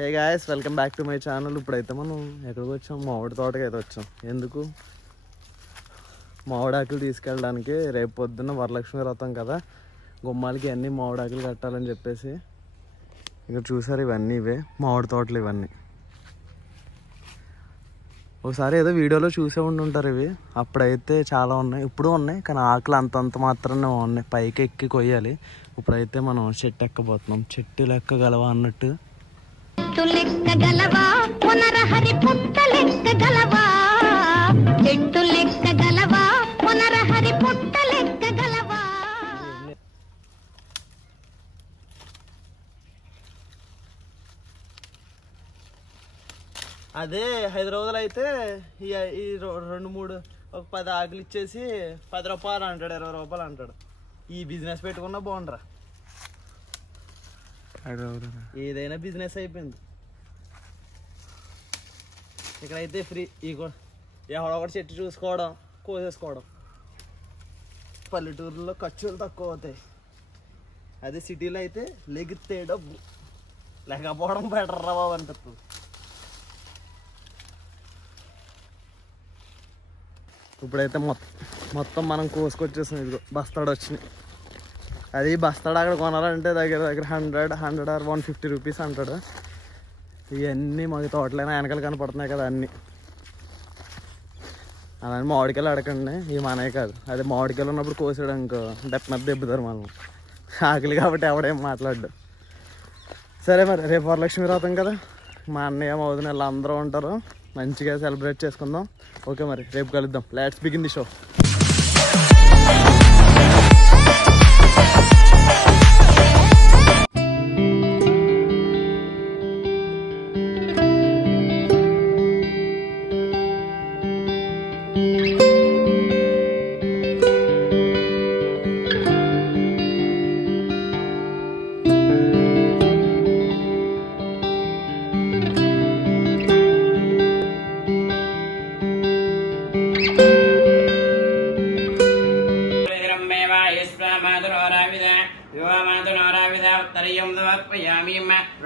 Hey guys, welcome back to my channel. ఇప్పుడైతే మనం ఎక్కడికి వచ్చాం? మామిడి తోటకి అయితే వచ్చాం. ఎందుకు? మామిడాకులు తీసుకెళ్ళడానికి. రేపు పొద్దున్న వరలక్ష్మి వ్రతం కదా, గుమ్మాలకి అన్నీ మామిడాకులు కట్టాలని చెప్పేసి. ఇక్కడ చూసారు, ఇవన్నీ ఇవే మామిడి తోటలు ఇవన్నీ. ఒకసారి ఏదో వీడియోలో చూసే ఉండుంటారు ఇవి. అప్పుడైతే చాలా ఉన్నాయి, ఇప్పుడు ఉన్నాయి, కానీ ఆకులు అంతంత మాత్రమే ఉన్నాయి. పైకి ఎక్కి కొయ్యాలి. ఇప్పుడైతే మనం చెట్టు ఎక్కబోతున్నాం. చెట్టు లెక్కగలవా అన్నట్టు. చెట్టు లెక్కగలవా, పునరహరి పుట్ట లెక్కగలవా, చెట్టు లెక్కగలవా, పునరహరి పుట్ట లెక్కగలవా. అదే హైదరాబాద్లో అయితే ఈ 2-3 ఒక 10 ఆకులు ఇచ్చేసి 10 రూపాయలు అంటాడు, 20 రూపాయలు అంటాడు. ఈ బిజినెస్ పెట్టుకున్నా బాగుండరా. ఏదైనా బిజినెస్ అయిపోయింది. ఇక్కడైతే ఫ్రీ. ఎవడో ఒకటి చెట్టు చూసుకోవడం, కోసేసుకోవడం. పల్లెటూరులో ఖర్చులు తక్కువ అవుతాయి. అదే సిటీలో అయితే లెగితే డబ్బు, లేకపోవడం బెటర్ రా బాబు అనిపిస్తుంది. ఇప్పుడైతే మొత్తం మనం కోసుకొచ్చేసాం. ఇదిగో బస్తాడు వచ్చినాయి. అది బస్తాడు అక్కడ కొనాలంటే దగ్గర 100 or 150 రూపీస్ అంటాడు. ఇవన్నీ మాకు తోటలైనా వెనకాల కనపడుతున్నాయి కదా అన్నీ. అలానే మామిడికాయలు అడగండి, ఇవి మనమే కాదు. అదే మామిడికాయలు ఉన్నప్పుడు కోసాడు ఇంకో డెఫినెట్ దెబ్బతారు మనం. ఆకలి కాబట్టి ఎవడేం మాట్లాడు. సరే మరి, రేపు వరలక్ష్మి వ్రతం కదా, మా అన్నయ్య మా వదిన వాళ్ళు అందరూ ఉంటారు. మంచిగా సెలబ్రేట్ చేసుకుందాం. ఓకే మరి, రేపు కలుద్దాం. Let's begin the show.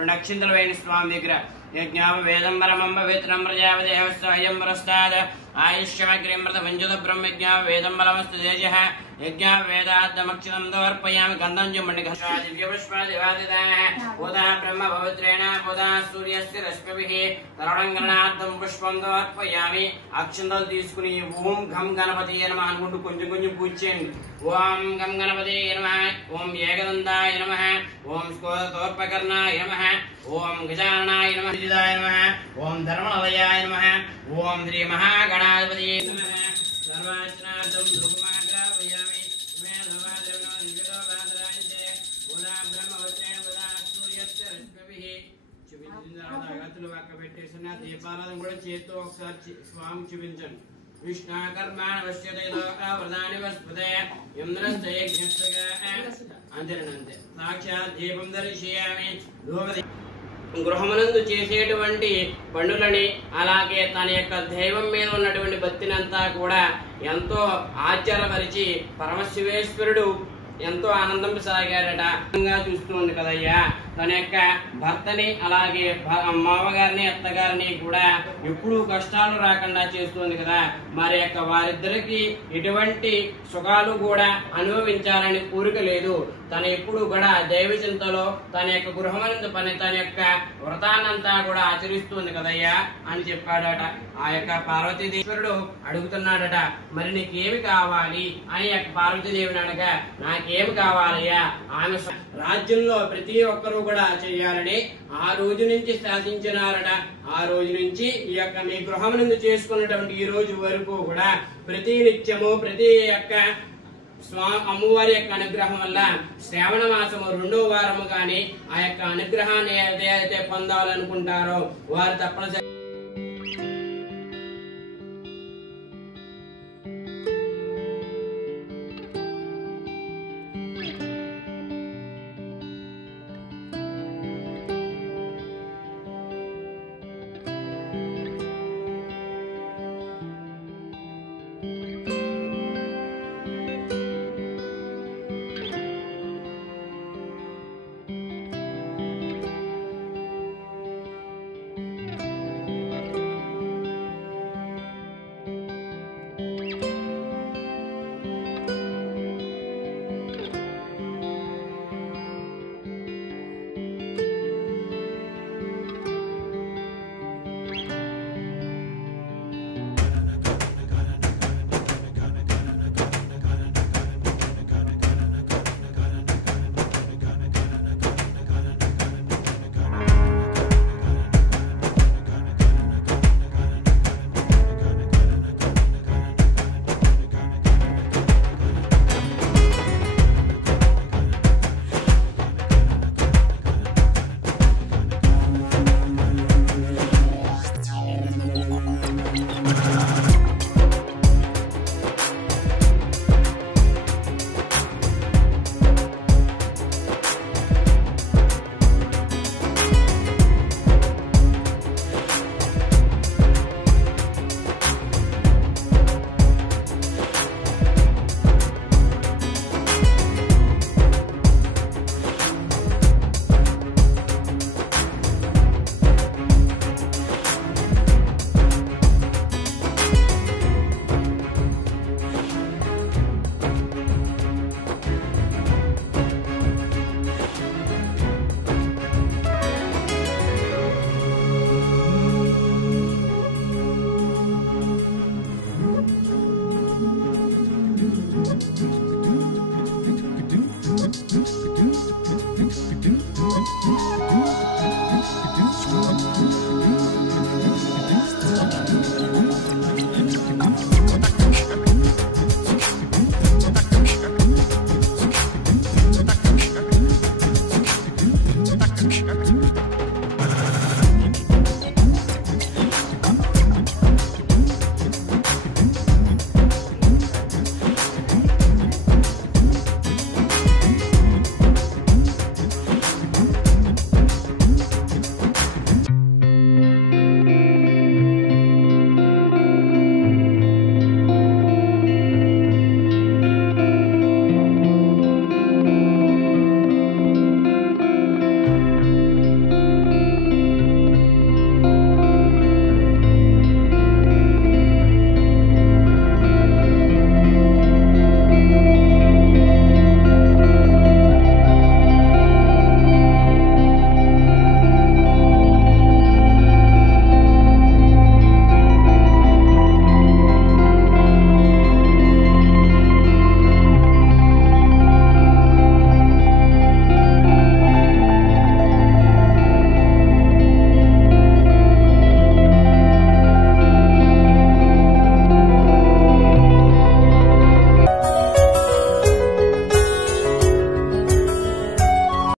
ऋणक्षिंदल वैन स्वामी विग्रह यज्ञाप वेदंबरमं पवित्रं प्रजापतिहस्तं पुरस्ताद आयुष्यमग्रिमृत वंजुत ब्रह्म यज्ञाप वेदंबरमस्तु तेजः यज्ञाप वेदाद्दमक्षितं समर्पयामि गन्धं च मणिघोषा दिव्यपुष्पादिवादिताः बोधा ब्रह्म पवित्रेण बोधा सूर्यस्य रश्मिभिः तरुणं गणनार्थं पुष्पं समर्पयामि అక్షంతలు తీసుకుని ఓం గం గణపతియే నమః అనుకుంటూ కొంచెం కొంచెం పూజ చేయండి. ఓం గం గణపతియే నమః, ఓం ఏకదంతాయ నమః, ఓం స్కోతోర్పకర్ణాయ నమః, ఓం గజాననాయ నమః, జిదాయ నమః, ఓం ధర్మనవయాయ నమః, ఓం శ్రీ మహాగణాధిపతియే నమః. సర్వార్చనార్థం ధూపమాగ్రాపయామి. మేధవాద్రవణో దివ్యతో బాధరాంతే బోధా బ్రహ్మవత్రేణ బోధా సూర్యస్య రశ్మిభిః. చూపించిన తర్వాత అగత్తులు పక్క పెట్టేసిన దీపారాధన కూడా చేత్తో ఒకసారి స్వామి చూపించండి. విష్ణాకర్మాణ వశ్యతేదో వరదాని వస్పతే ఇంద్రస్య యజ్ఞస్య అంతేనంతే. సాక్షాత్ దీపం దర్శయామి. గృహమునందు చేసేటువంటి పనులని, అలాగే తన యొక్క దైవం మీద ఉన్నటువంటి భక్తినంతా కూడా ఎంతో ఆచారపరిచి పరమశివేశ్వరుడు ఎంతో ఆనందం సాగారట. చూస్తుంది కదయ్యా, తన యొక్క భర్తని అలాగే మామగారిని అత్తగారిని కూడా ఎప్పుడు కష్టాలు రాకుండా చేస్తుంది కదా. మరి యొక్క వారిద్దరికి ఎటువంటి సుఖాలు కూడా అనుభవించాలని కోరిక లేదు. తన ఎప్పుడు కూడా దైవ చింతలో తన యొక్క గృహమందు తన యొక్క వ్రతాన్నంతా కూడా ఆచరిస్తుంది కదయ్యా అని చెప్పాడట. ఆ యొక్క పార్వతీదేశ్వరుడు అడుగుతున్నాడట, మరి నీకేమి కావాలి అని యొక్క పార్వతీదేవిని అనగా, నాకేమి కావాలయ్యా? ఆమె రాజ్యంలో ప్రతి ఒక్కరూ కూడా చేయాలని ఆ రోజు నుంచి శాసించినారట. ఆ రోజు నుంచి ఈ యొక్క మీ గృహం నుండి చేసుకున్నటువంటి ఈ రోజు వరకు కూడా ప్రతి నిత్యము ప్రతి యొక్క అమ్మవారి యొక్క అనుగ్రహం వల్ల శ్రావణ మాసము 2వ వారము గాని ఆ యొక్క అనుగ్రహాన్ని ఏదైతే పొందాలనుకుంటారో వారు తప్పనిసరి